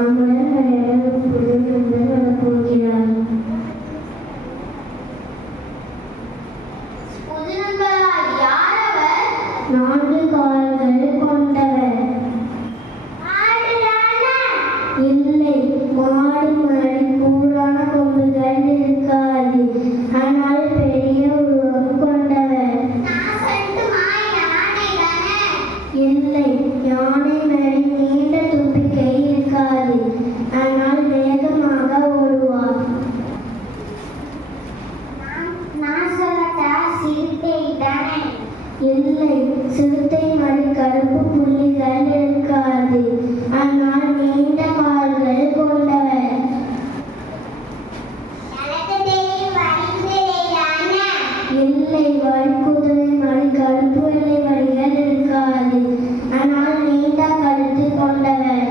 நம்முடன் விளையாட புது நண்பர் வரப்போகிறார். புது நண்பரா? யார் அவர்? 4 கால்கள் கொண்டவர். இல்லை, மாடு மாதிரி கூரான கொம்புகள் இருக்காது. ஆனால் பெரிய உருவம் கொண்டவர். இல்லை, யானை மாதிரி நீண்ட தும்பிக்கை இருக்காது. ஆனால் வேகமாக ஓடுவார். இல்லை, சிறுத்தை மாதிரி கருப்பு புள்ளிகள் இருக்காது. ஆனால் நீண்ட கால்கள் கொண்டவர். இல்லை, வரிக்குதிரை மாதிரி கருப்பு வெள்ளை வரிகள் இருக்காது. ஆனால் நீண்ட கழுத்து கொண்டவர்.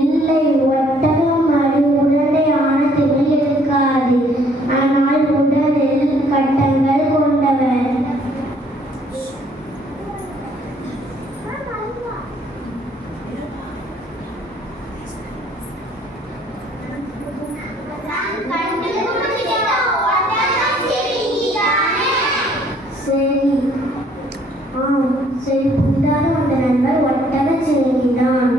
இல்லை, ஒட்டகம் மாதிரி உருண்டையான திமில் இருக்காது. ஆனால் உடலில் கட்டங்கள் கொண்டவர். சரி, சரி, புதிதாக வந்த நண்பர் ஒட்டக சிறுங்கிதான்.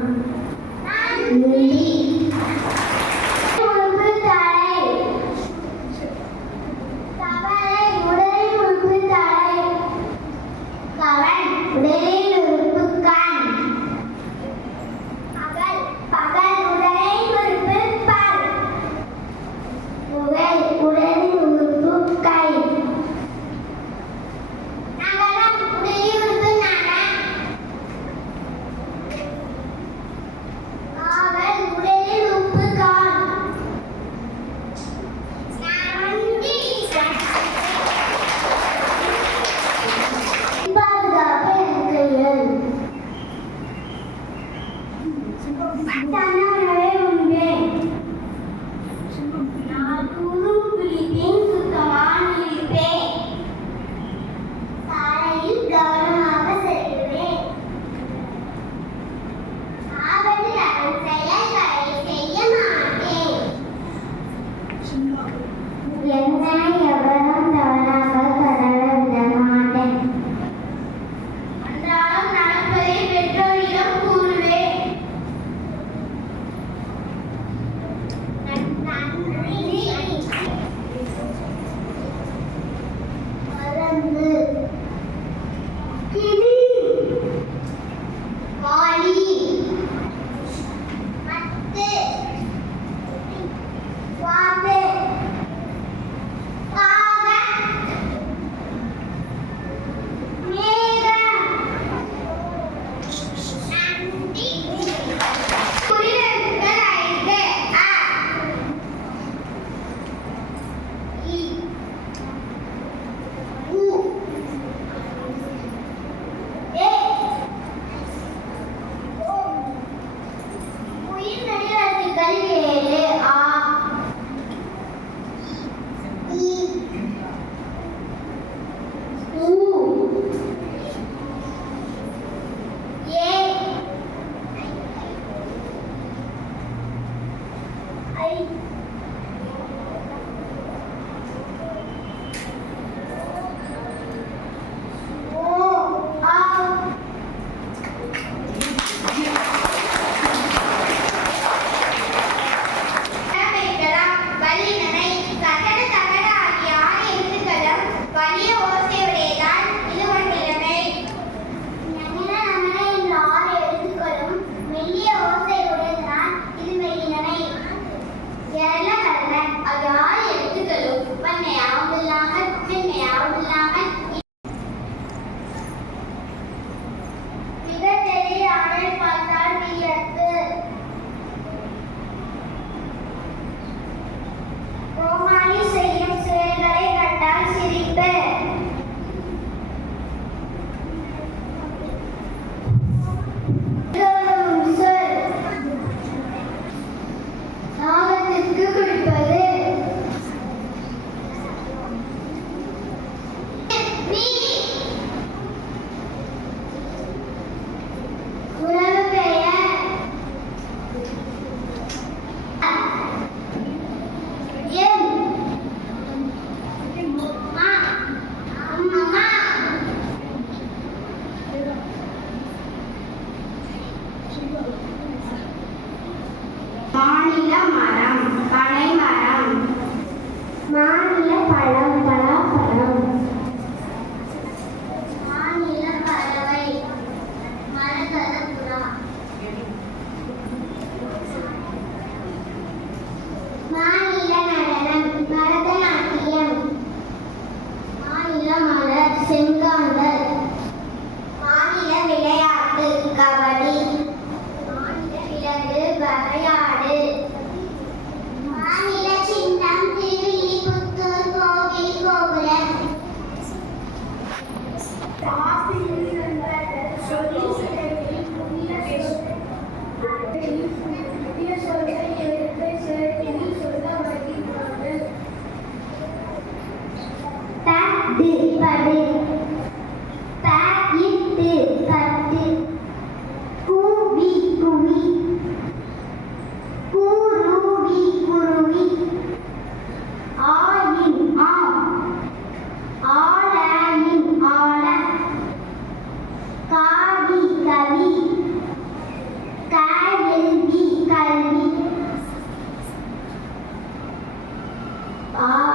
Me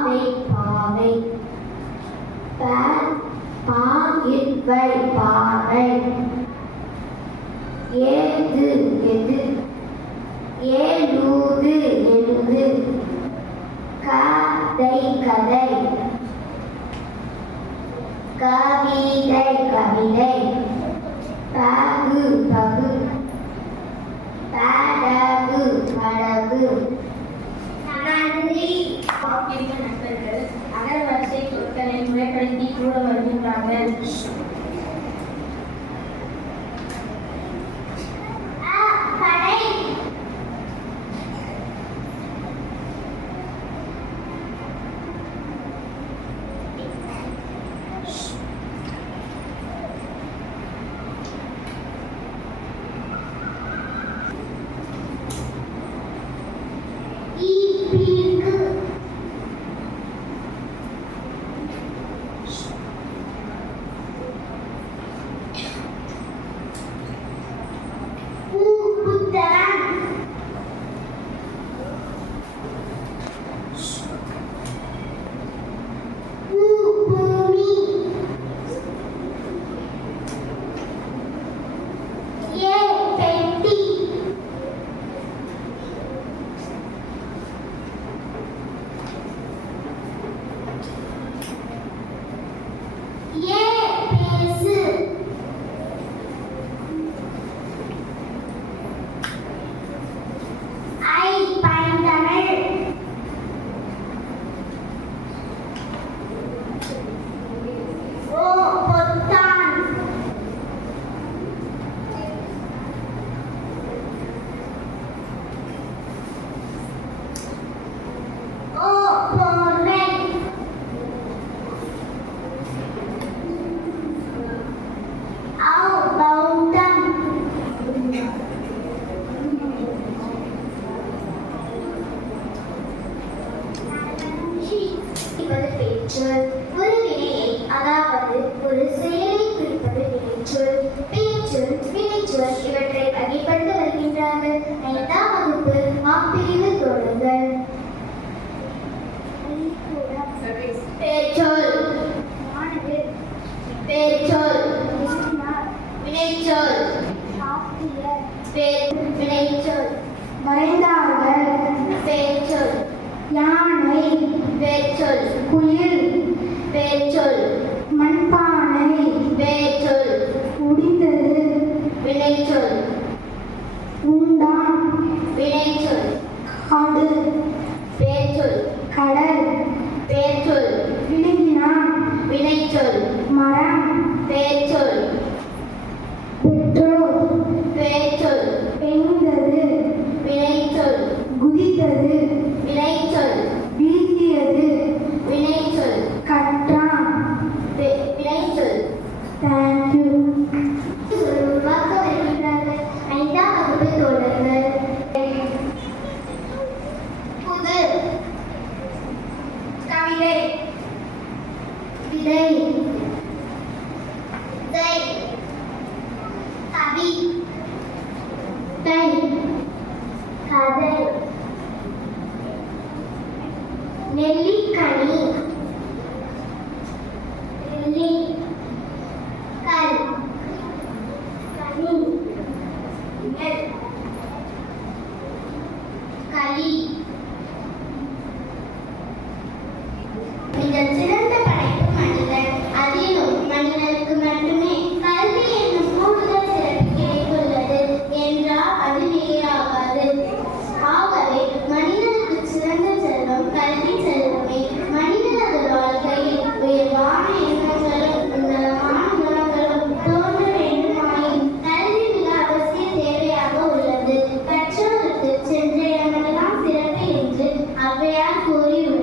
பாவை பாவை பாயிற்றை பாவை ஏது எது ஏழுது எழுது கதை கதை கவிதை கவிதை பகு பகு படகு படகு. நன்றி. நண்பர்கள் அகரவரிசை சொற்களை முறைப்படுத்தி கூற வருகின்றார்கள். கடை ஒரு வினையை அதாவது ஒரு செயலை குறிப்பது வினைச்சொல், பெயர்ச்சொல், வினைச்சொல் இவற்றை வகைப்படுத்த வருகின்றார்கள். 5ஆம் வகுப்பு ஆப்பிரிவு தோழர்கள். பெயர்ச்சொல் பெயர்ச்சொல் வினைச்சொல் வினைச்சொல் மறைந்தார்கள் பெயர்ச்சொல் யானை பெயர்ச்சொல் குயில் பெயர்ச்சொல் மண்பானை பெயர்ச்சொல் முடிந்தது வினைச்சொல் உண்டான் வினைச்சொல் காடு பெயர்ச்சொல் கடல் பெயர்ச்சொல் விழுங்கினான் வினைச்சொல் மரம் பெயர்ச்சொல் பெற்றோர் பெயர்ச்சொல் பெய்தது வினைச்சொல் குதித்தது வினைச்சொல் வீசியது வினைச்சொல் கற்றான் வினைச்சொல். தேங்க்யூ. உருவாக்க வருகின்றார்கள். 5ஆம் வகுப்பு தோழர்கள். புது கவிதை விதை தை கவி தை கதை நெல்லிக்கனி நெல்லி கல் கனி நெல் களி. மிகச் சிறந்த படைப்பு மனிதன். அதிலும் மனிதனுக்கு மட்டுமே கல்வி என்னும் கூடுதல் சிறப்பு கிடைத்துள்ளது என்றால் அது மிகையாகாது. ஆகவே மனிதனுக்கு சிறந்த செல்வம் கல்வி செல்வமே. மனிதனது வாழ்க்கையில் உயர்வான எண்ணங்களும் உன்னதமான குணங்களும் தோன்ற வேண்டுமாயின் கல்வி மிக அவசிய தேவையாக உள்ளது. கற்றவருக்கு சென்ற இடமெல்லாம் சிறப்பு என்று ஔவையார் கூறியுள்ளார்.